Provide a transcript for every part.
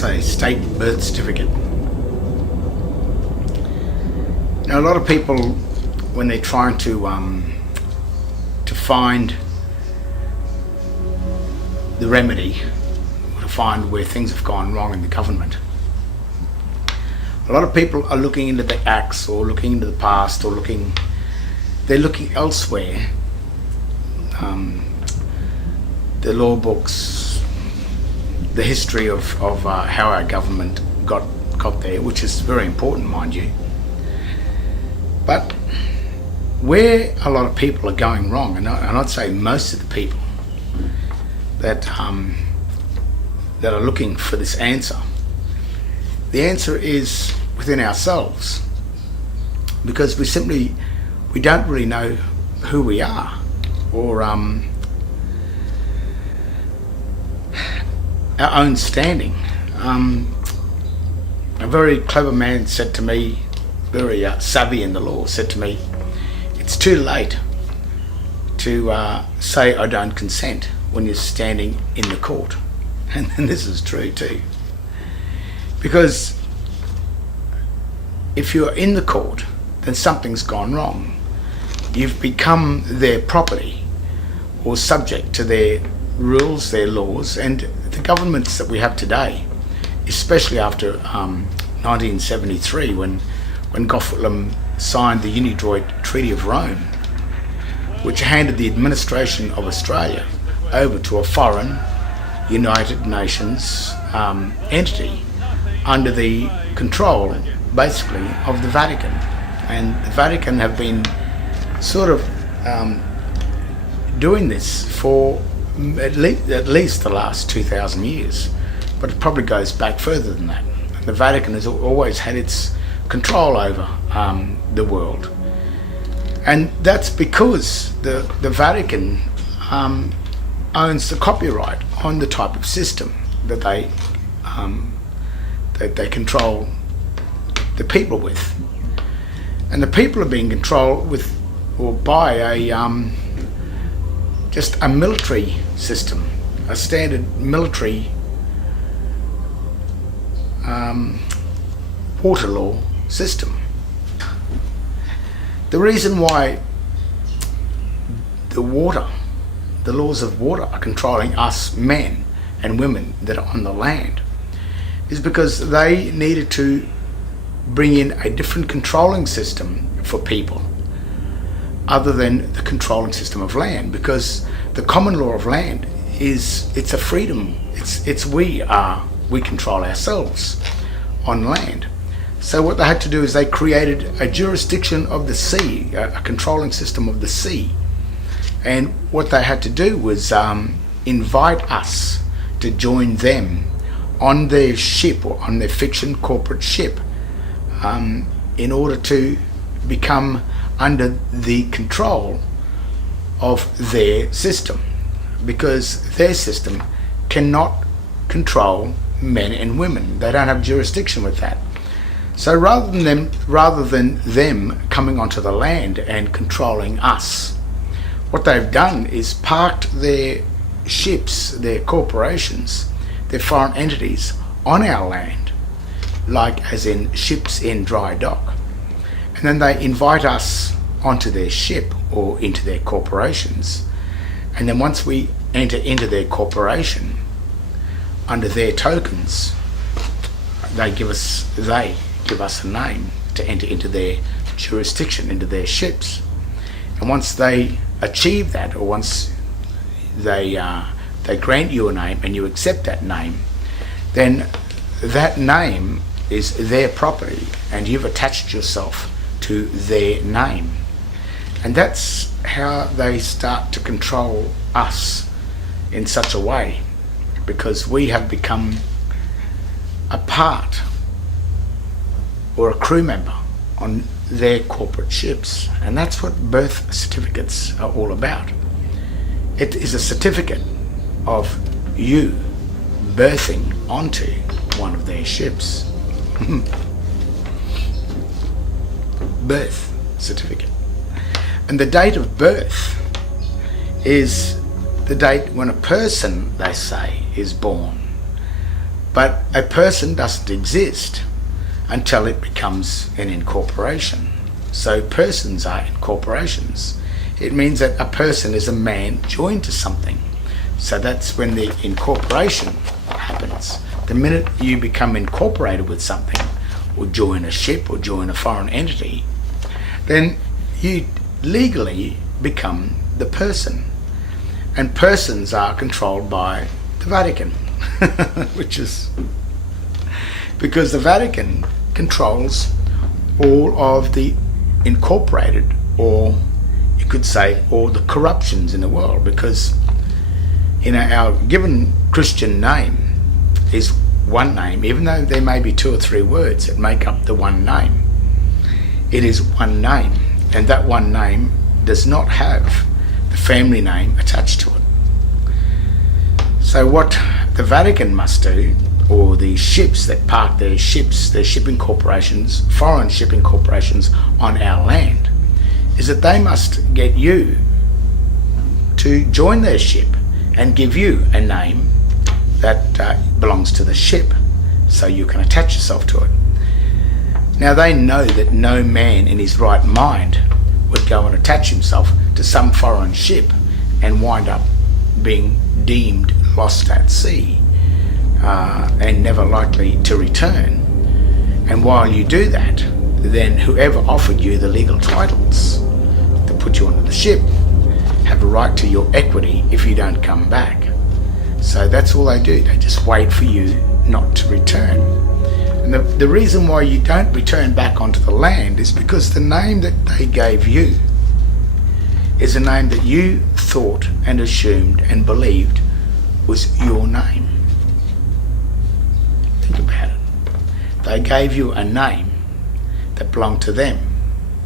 what's a state birth certificate? Now, a lot of people, when they're trying to find the remedy, to find where things have gone wrong in the government, a lot of people are looking into the acts or looking into the past, or they're looking elsewhere. The law books, the history of how our government got there, which is very important, mind you. But where a lot of people are going wrong, and I'd say most of the people that are looking for this answer, the answer is within ourselves, because we don't really know who we are, or our own standing. A very clever man said to me, very savvy in the law, said to me, it's too late to say I don't consent when you're standing in the court. And this is true too, because if you're in the court, then something's gone wrong. You've become their property, or subject to their rules, their laws. And the governments that we have today, especially after 1973, when Gough-Whitlam signed the Unidroit Treaty of Rome, which handed the administration of Australia over to a foreign United Nations entity under the control, basically, of the Vatican. And the Vatican have been sort of doing this for at least the last 2,000 years, but it probably goes back further than that. The Vatican has always had its control over the world, and that's because the Vatican owns the copyright on the type of system that they control the people with. And the people are being controlled with, or by, just a military system, a standard military water law system. The reason why the laws of water are controlling us men and women that are on the land is because they needed to bring in a different controlling system for people other than the controlling system of land, because the common law of land it's a freedom. We control ourselves on land. So what they had to do is they created a jurisdiction of the sea, a controlling system of the sea. And what they had to do was invite us to join them on their ship, or on their fiction corporate ship, in order to become under the control of their system, because their system cannot control men and women. They don't have jurisdiction with that. So rather than them coming onto the land and controlling us, what they've done is parked their ships, their corporations, their foreign entities on our land, like as in ships in dry dock. And then they invite us onto their ship or into their corporations. And then once we enter into their corporation under their tokens, they give us a name to enter into their jurisdiction, into their ships. And once they achieve that, or once they grant you a name and you accept that name, then that name is their property and you've attached yourself to their name. And that's how they start to control us in such a way, because we have become a part or a crew member on their corporate ships. And that's what birth certificates are all about. It is a certificate of you birthing onto one of their ships. Birth certificate. And the date of birth is the date when a person, they say, is born. But a person doesn't exist until it becomes an incorporation. So persons are incorporations. It means that a person is a man joined to something. So that's when the incorporation happens. The minute you become incorporated with something, or join a ship, or join a foreign entity, then you legally become the person. And persons are controlled by the Vatican, which is because the Vatican controls all of the incorporated, or you could say all the corruptions in the world, because our given Christian name is one name. Even though there may be 2 or 3 words that make up the one name, it is one name, and that one name does not have the family name attached to it. So what the Vatican must do, or the ships that park their ships, their shipping corporations, foreign shipping corporations on our land, is that they must get you to join their ship and give you a name that belongs to the ship, so you can attach yourself to it. Now they know that no man in his right mind would go and attach himself to some foreign ship and wind up being deemed lost at sea and never likely to return. And while you do that, then whoever offered you the legal titles to put you onto the ship have a right to your equity if you don't come back. So that's all they do. They just wait for you not to return. And the reason why you don't return back onto the land is because the name that they gave you is a name that you thought and assumed and believed was your name. Think about it. They gave you a name that belonged to them,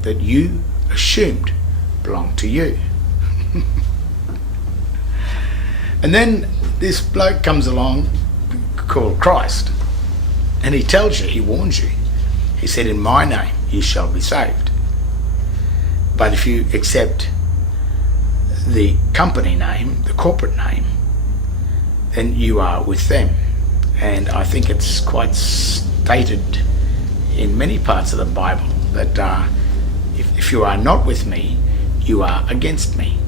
that you assumed belonged to you. And then this bloke comes along called Christ, and he tells you, he warns you. He said, in my name you shall be saved. But if you accept the company name, the corporate name, then you are with them. And I think it's quite stated in many parts of the Bible that if you are not with me, you are against me.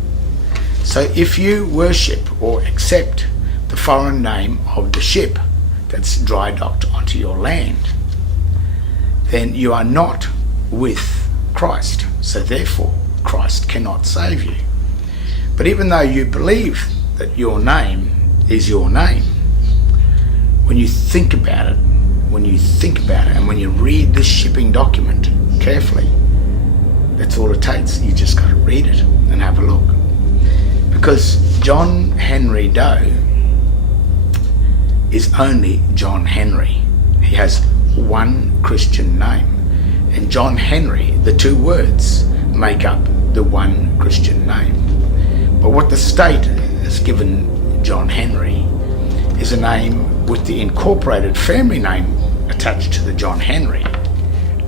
So if you worship or accept the foreign name of the ship that's dry docked onto your land, then you are not with Christ. So therefore, Christ cannot save you. But even though you believe that your name is your name, when you think about it, and when you read this shipping document carefully, that's all it takes. You just got to read it and have a look. Because John Henry Doe is only John Henry. He has one Christian name. And John Henry, the 2 words, make up the one Christian name. But what the state has given John Henry is a name with the incorporated family name attached to the John Henry,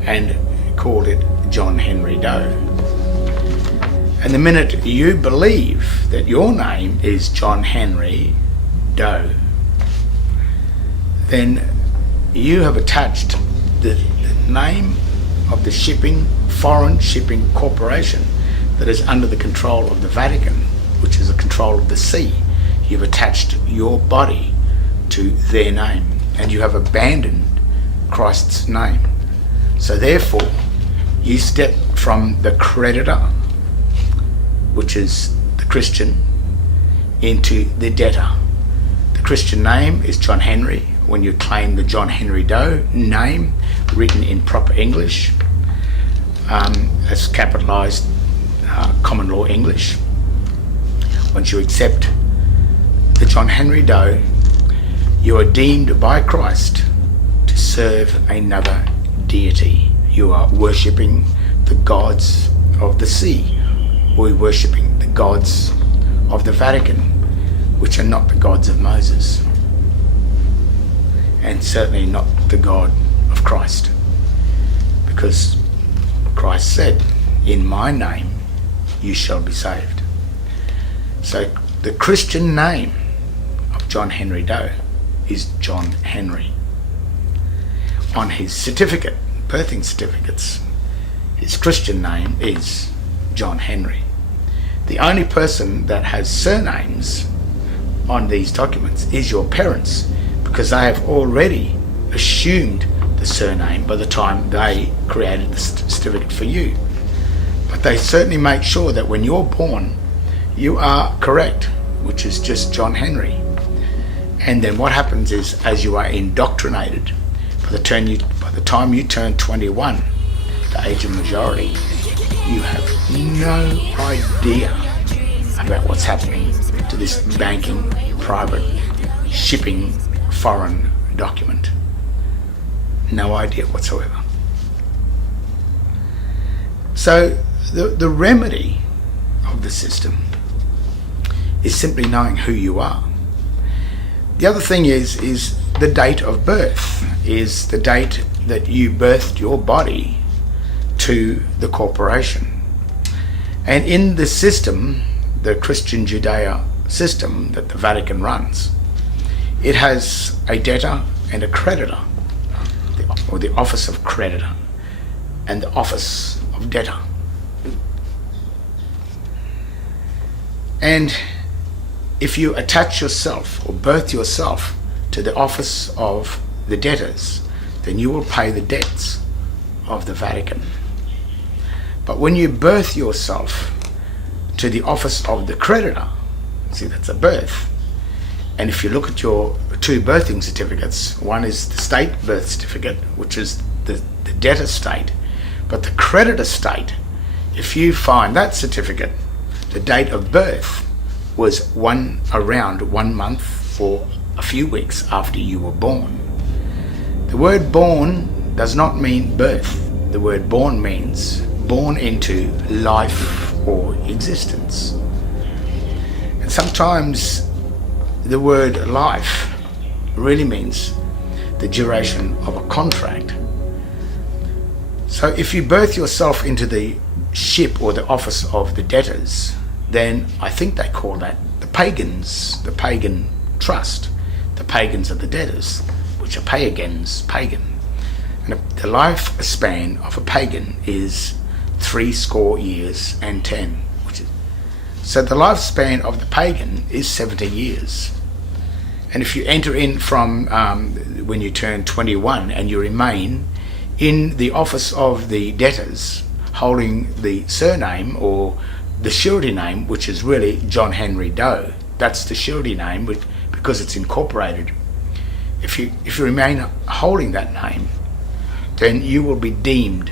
and called it John Henry Doe. And the minute you believe that your name is John Henry Doe, then you have attached the name of the foreign shipping corporation that is under the control of the Vatican, which is the control of the sea. You've attached your body to their name, and you have abandoned Christ's name. So therefore, you step from the creditor, which is the Christian, into the debtor. The Christian name is John Henry. When you claim the John Henry Doe name written in proper English, as capitalized common law English, once you accept the John Henry Doe, you are deemed by Christ to serve another deity. You are worshipping the gods of the sea, or worshipping the gods of the Vatican, which are not the gods of Moses, and certainly not the God of Christ, because Christ said, in my name you shall be saved. So the Christian name of John Henry Doe is John Henry. on his certificate, birthing certificates, his Christian name is John Henry. The only person that has surnames on these documents is your parents, because they have already assumed the surname by the time they created the certificate for you. But they certainly make sure that when you're born, you are correct, which is just John Henry. And then what happens is, as you are indoctrinated, by the time you turn 21, the age of majority, you have no idea about what's happening to this banking, private, shipping, foreign document. No idea whatsoever. So the remedy of the system is simply knowing who you are. The other thing is the date of birth, is the date that you birthed your body to the corporation. And in the system, the Christian Judea system that the Vatican runs, it has a debtor and a creditor, or the office of creditor and the office of debtor. And if you attach yourself or birth yourself to the office of the debtors, then you will pay the debts of the Vatican. But when you birth yourself to the office of the creditor, see, that's a birth. And if you look at your two birthing certificates, one is the state birth certificate, which is the debtor state, but the creditor state, if you find that certificate, the date of birth was around 1 month or a few weeks after you were born. The word born does not mean birth. The word born means born into life or existence. And sometimes the word life really means the duration of a contract. So if you birth yourself into the ship or the office of the debtors, then I think they call that the pagans, the pagan trust. The pagans are the debtors, which are pagans, pagan. And the lifespan of a pagan is 70 years and 10. So the lifespan of the pagan is 70 years. And if you enter in from when you turn 21 and you remain in the office of the debtors, holding the surname or the surety name, which is really John Henry Doe, that's the surety name because it's incorporated. If you remain holding that name, then you will be deemed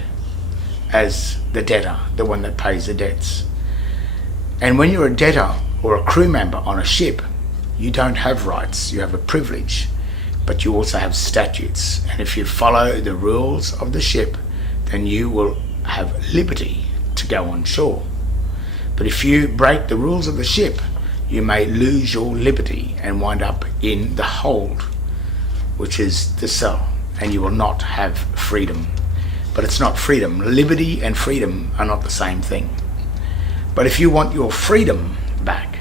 as the debtor, the one that pays the debts. And when you're a debtor or a crew member on a ship, you don't have rights, you have a privilege, but you also have statutes. And if you follow the rules of the ship, then you will have liberty to go on shore. But if you break the rules of the ship, you may lose your liberty and wind up in the hold, which is the cell, and you will not have freedom. But it's not freedom. Liberty and freedom are not the same thing. But if you want your freedom back,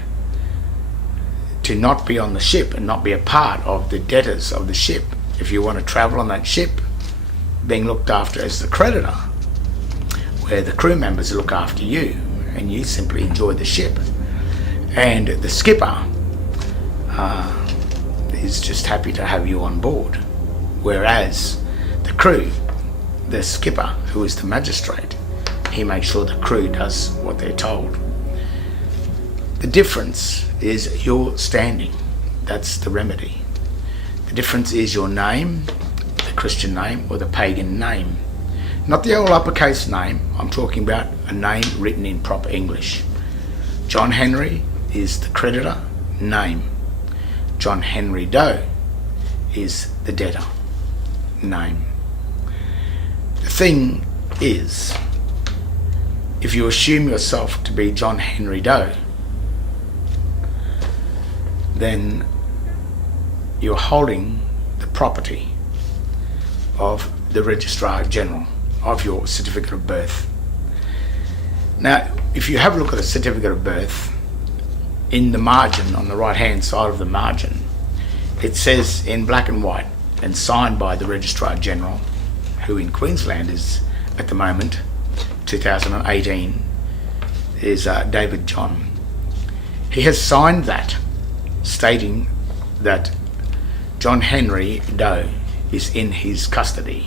to not be on the ship and not be a part of the debtors of the ship, if you want to travel on that ship, being looked after as the creditor, where the crew members look after you and you simply enjoy the ship, and the skipper is just happy to have you on board, whereas the crew, the skipper, who is the magistrate, he makes sure the crew does what they're told. The difference is your standing. That's the remedy. The difference is your name, the Christian name or the pagan name. Not the old uppercase name. I'm talking about a name written in proper English. John Henry is the creditor name. John Henry Doe is the debtor name. The thing is, if you assume yourself to be John Henry Doe, then you're holding the property of the Registrar General of your certificate of birth. Now, if you have a look at the certificate of birth, in the margin, on the right hand side of the margin, it says in black and white and signed by the Registrar General, who in Queensland is at the moment, 2018, is David John. He has signed that, stating that John Henry Doe is in his custody.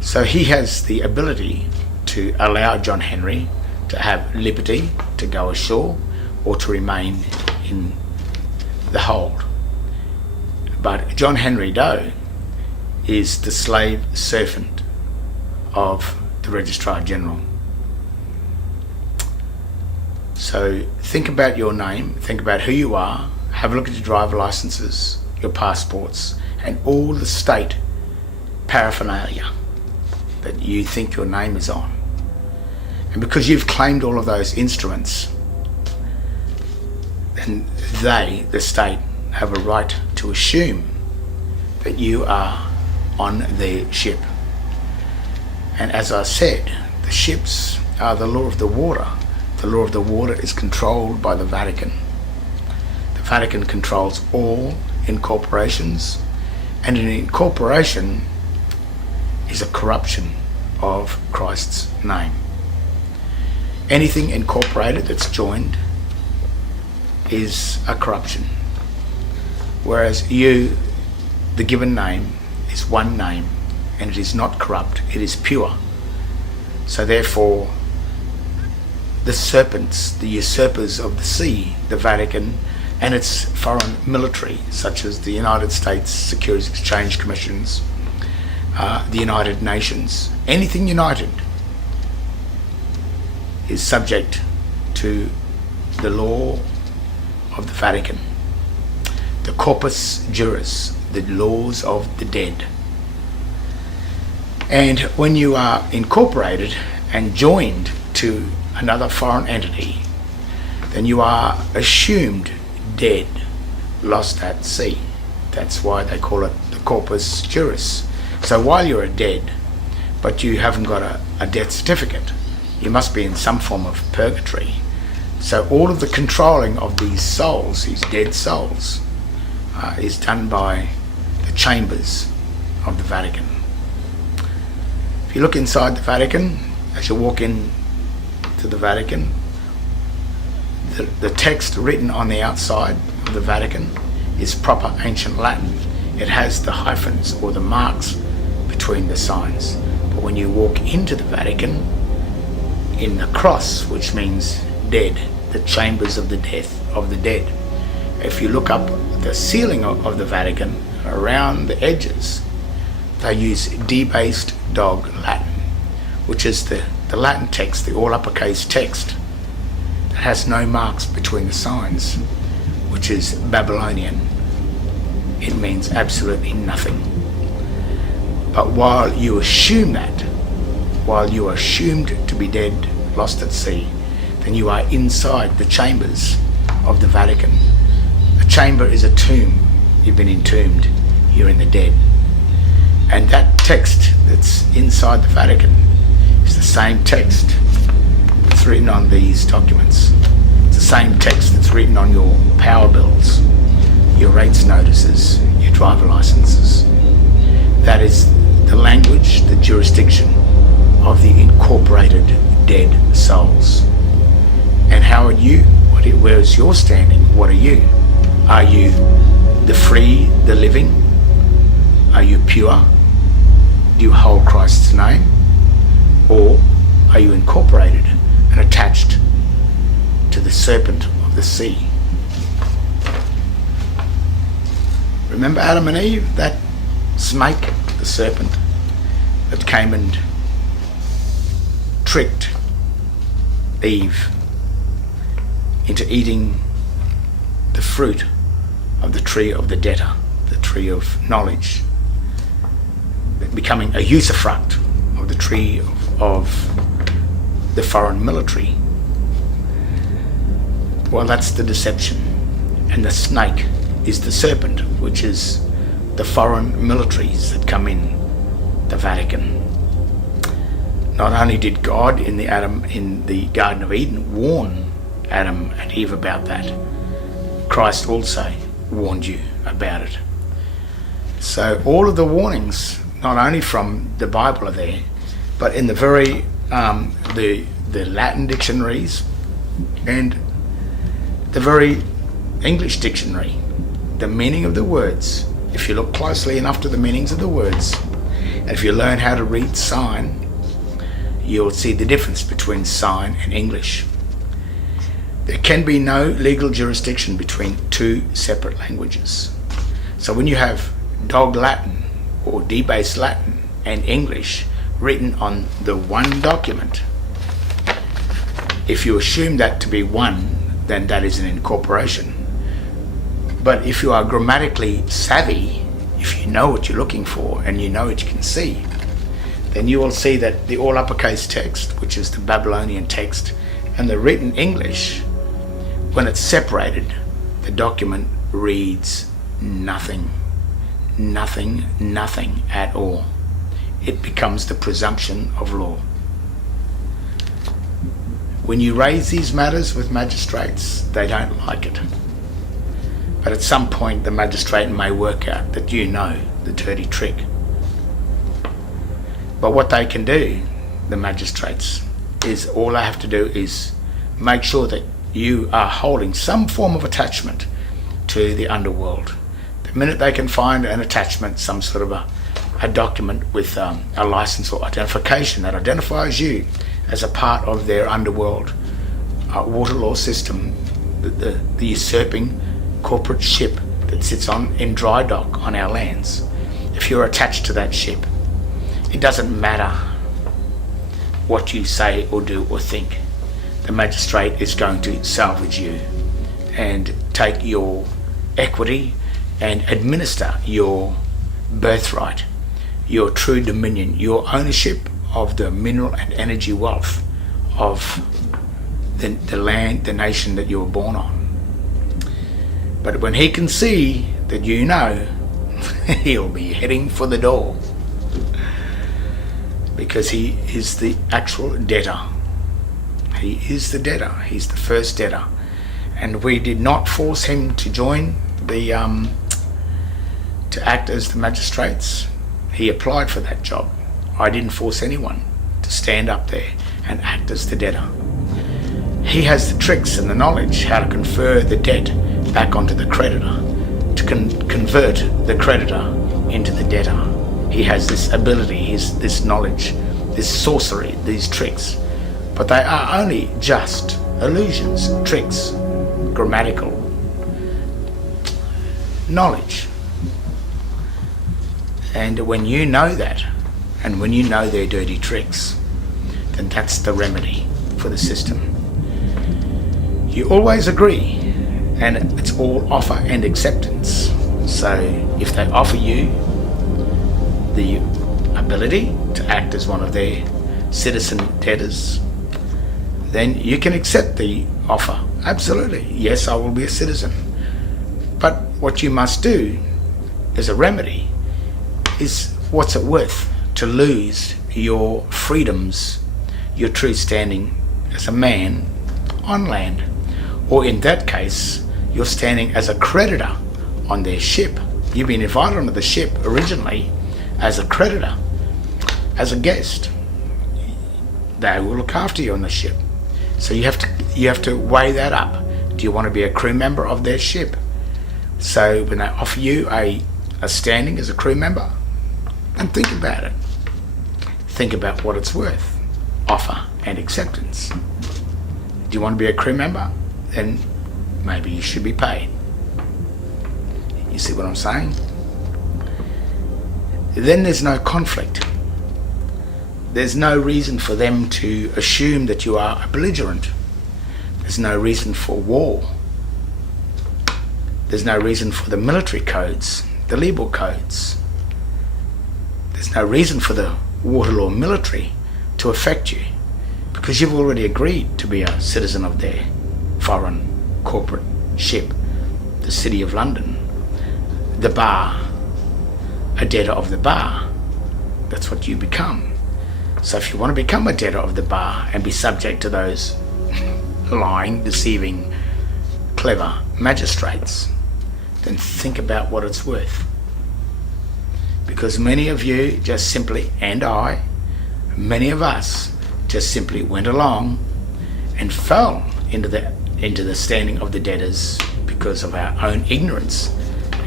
So he has the ability to allow John Henry to have liberty to go ashore or to remain in the hold. But John Henry Doe is the slave servant of the Registrar General. So think about your name, think about who you are, have a look at your driver licenses, your passports, and all the state paraphernalia that you think your name is on. And because you've claimed all of those instruments, then they, the state, have a right to assume that you are on their ship. And as I said, the ships are the law of the water. The law of the water is controlled by the Vatican. The Vatican controls all incorporations, and an incorporation is a corruption of Christ's name. Anything incorporated that's joined is a corruption. Whereas you, the given name, is one name, and it is not corrupt, it is pure. So therefore, the serpents, the usurpers of the sea, the Vatican, and its foreign military, such as the United States Securities Exchange Commissions, the United Nations, anything united is subject to the law of the Vatican, the corpus juris, the laws of the dead. And when you are incorporated and joined to another foreign entity, then you are assumed dead, lost at sea. That's why they call it the corpus juris. So while you're dead, but you haven't got a death certificate, you must be in some form of purgatory. So all of the controlling of these souls, these dead souls, is done by the chambers of the Vatican. If you look inside the Vatican, as you walk in to the Vatican, the text written on the outside of the Vatican is proper ancient Latin. It has the hyphens or the marks between the signs. But when you walk into the Vatican, in the cross, which means dead, the chambers of the dead, if you look up the ceiling of the Vatican, around the edges, they use debased dog Latin, which is the Latin text, the all uppercase text, that has no marks between the signs, which is Babylonian. It means absolutely nothing. But while you assume that, while you are assumed to be dead, lost at sea, then you are inside the chambers of the Vatican. A chamber is a tomb. You've been entombed. You're in the dead. And that text that's inside the Vatican is the same text that's written on these documents. It's the same text that's written on your power bills, your rates notices, your driver licenses. That is the language, the jurisdiction of the incorporated dead souls. And how are you? Where is your standing? What are you? Are you the free, the living? Are you pure? Do you hold Christ's name? Or are you incorporated and attached to the serpent of the sea? Remember Adam and Eve? That snake, the serpent, that came and tricked Eve into eating the fruit of the tree of the debtor, the tree of knowledge, becoming a usufruct of the tree of the foreign military. Well, that's the deception. And the snake is the serpent, which is the foreign militaries that come in the Vatican. Not only did God in the Garden of Eden warn Adam and Eve about that, Christ also warned you about it. So all of the warnings not only from the Bible are there, but in the very the Latin dictionaries and the very English dictionary. The meaning of the words, if you look closely enough to the meanings of the words, and if you learn how to read sign, you'll see the difference between sign and English. There can be no legal jurisdiction between two separate languages. So when you have dog Latin or debased Latin and English written on the one document, if you assume that to be one, then that is an incorporation. But if you are grammatically savvy, if you know what you're looking for and you know what you can see, then you will see that the all uppercase text, which is the Babylonian text, and the written English, when it's separated, the document reads nothing. Nothing, nothing at all. It becomes the presumption of law. When you raise these matters with magistrates, they don't like it. But at some point the magistrate may work out that you know the dirty trick. But what they can do, the magistrates, is all they have to do is make sure that you are holding some form of attachment to the underworld. The minute they can find an attachment, some sort of a document with a license or identification that identifies you as a part of their underworld water law system, the usurping corporate ship that sits in dry dock on our lands, if you're attached to that ship, it doesn't matter what you say or do or think. The magistrate is going to salvage you and take your equity and administer your birthright, your true dominion, your ownership of the mineral and energy wealth of the land, the nation that you were born on. But when he can see that you know, he'll be heading for the door, because he is the actual debtor. He is the debtor. He's the first debtor. And we did not force him to join to act as the magistrates. He applied for that job. I didn't force anyone to stand up there and act as the debtor. He has the tricks and the knowledge how to confer the debt back onto the creditor, to convert the creditor into the debtor. He has this ability, this knowledge, this sorcery, these tricks. But they are only just illusions, tricks, grammatical knowledge. And when you know that, and when you know their dirty tricks, then that's the remedy for the system. You always agree, and it's all offer and acceptance. So if they offer you the ability to act as one of their citizen debtors, then you can accept the offer. Absolutely. Yes, I will be a citizen. But what you must do as a remedy is, what's it worth to lose your freedoms, your true standing as a man on land? Or in that case, you're standing as a creditor on their ship. You've been invited onto the ship originally as a creditor, as a guest. They will look after you on the ship. So you have to weigh that up. Do you want to be a crew member of their ship? So when they offer you a standing as a crew member, then think about it. Think about what it's worth. Offer and acceptance. Do you want to be a crew member? Then maybe you should be paid. You see what I'm saying? Then there's no conflict. There's no reason for them to assume that you are a belligerent. There's no reason for war. There's no reason for the military codes, the legal codes. There's no reason for the water law military to affect you, because you've already agreed to be a citizen of their foreign corporate ship, the City of London, the bar, a debtor of the bar. That's what you become. So if you want to become a debtor of the bar and be subject to those lying, deceiving, clever magistrates, then think about what it's worth. Because many of you just simply, and many of us just simply went along and fell into the standing of the debtors because of our own ignorance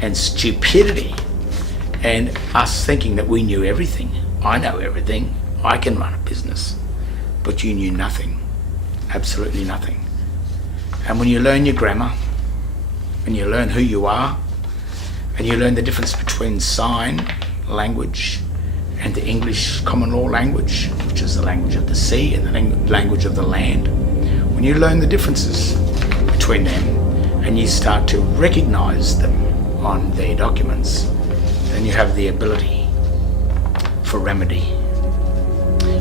and stupidity, and us thinking that we knew everything. I know everything. I can run a business. But you knew nothing. Absolutely nothing. And when you learn your grammar, and you learn who you are, and you learn the difference between sign language and the English common law language, which is the language of the sea and the language of the land, when you learn the differences between them and you start to recognize them on their documents, then you have the ability for remedy.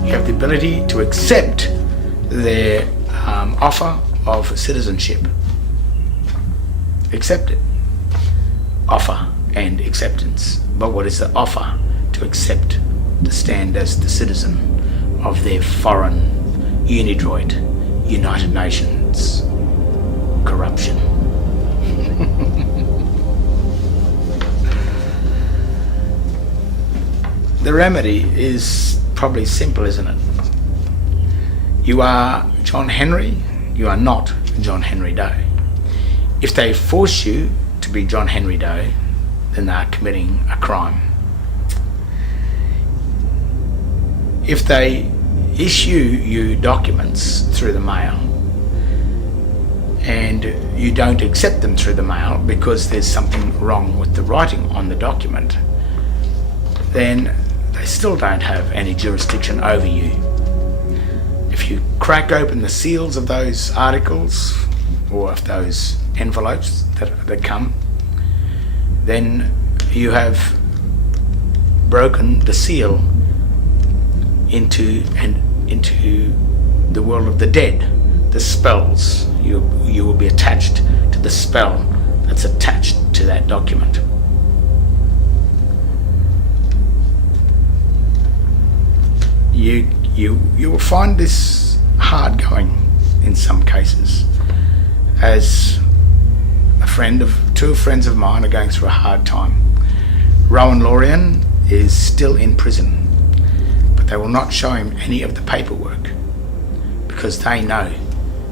You have the ability to accept their offer of citizenship. Accept it. Offer and acceptance. But what is the offer? To accept, to stand as the citizen of their foreign unidroit United Nations corruption. The remedy is probably simple, isn't it? You are John Henry, you are not John Henry Doe. If they force you to be John Henry Doe, then they are committing a crime. If they issue you documents through the mail and you don't accept them through the mail because there's something wrong with the writing on the document, then they still don't have any jurisdiction over you. If you crack open the seals of those articles or of those envelopes that come, then you have broken the seal into the world of the dead, the spells. You will be attached to the spell that's attached to that document. You will find this hard going in some cases. As two friends of mine are going through a hard time. Rowan Lorian is still in prison, but they will not show him any of the paperwork because they know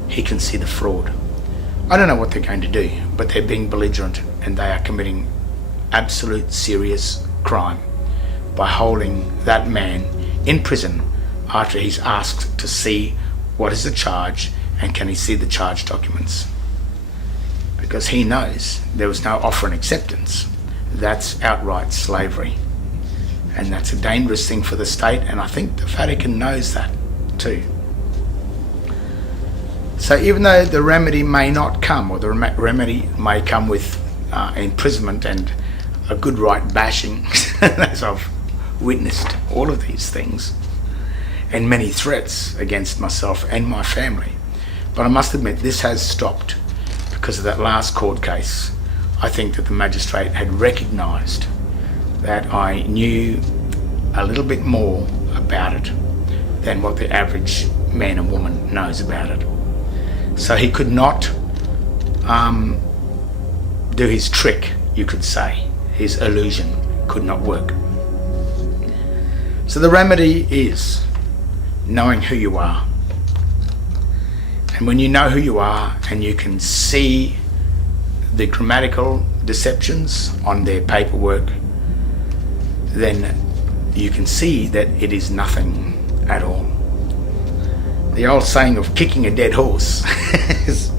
he can see the fraud. I don't know what they're going to do, but they're being belligerent and they are committing absolute serious crime by holding that man in prison after he's asked to see what is the charge and can he see the charge documents. Because he knows there was no offer and acceptance. That's outright slavery. And that's a dangerous thing for the state, and I think the Vatican knows that too. So even though the remedy may not come, or the remedy may come with imprisonment and a good right bashing, as I've witnessed all of these things, and many threats against myself and my family. But I must admit, this has stopped because of that last court case. I think that the magistrate had recognised that I knew a little bit more about it than what the average man and woman knows about it. So he could not do his trick, you could say. His illusion could not work. So the remedy is knowing who you are. And when you know who you are and you can see the grammatical deceptions on their paperwork, then you can see that it is nothing at all. The old saying of kicking a dead horse is,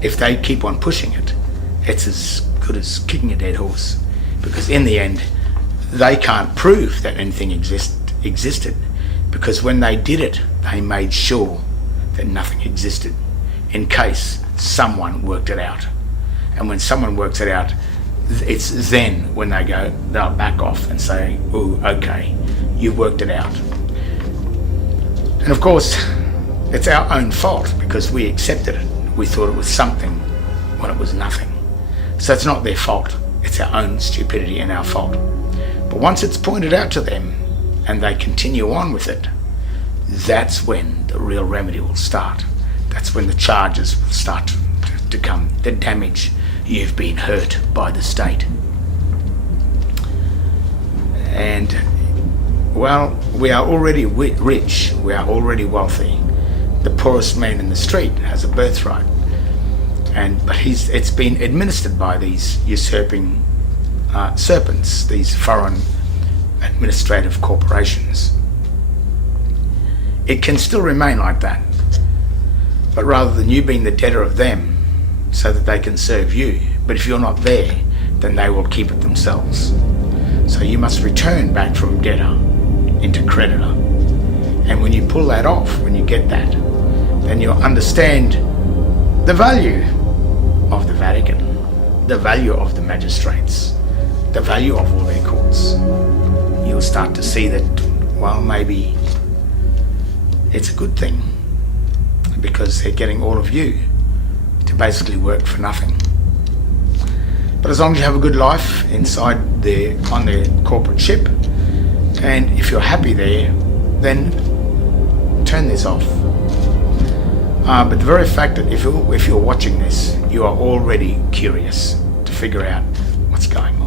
if they keep on pushing it, it's as good as kicking a dead horse, because in the end they can't prove that anything existed, because when they did it, they made sure that nothing existed in case someone worked it out. And when someone works it out, it's then when they'll back off and say, oh, okay, you've worked it out. And of course, it's our own fault because we accepted it. We thought it was something when it was nothing. So it's not their fault. It's our own stupidity and our fault. But once it's pointed out to them and they continue on with it, that's when the real remedy will start. That's when the charges will start to come. The damage, you've been hurt by the state. And well, we are already rich, we are already wealthy. The poorest man in the street has a birthright, but it's been administered by these usurping serpents, these foreign administrative corporations. It can still remain like that, but rather than you being the debtor of them so that they can serve you, but if you're not there, then they will keep it themselves. So you must return back from debtor into creditor. And when you pull that off, when you get that, then you'll understand the value of the Vatican, the value of the magistrates, the value of all their courts. You'll start to see that, well, maybe it's a good thing, because they're getting all of you to basically work for nothing. But as long as you have a good life on their corporate ship, and if you're happy there, then turn this off. But the very fact that if you're watching this, you are already curious to figure out what's going on.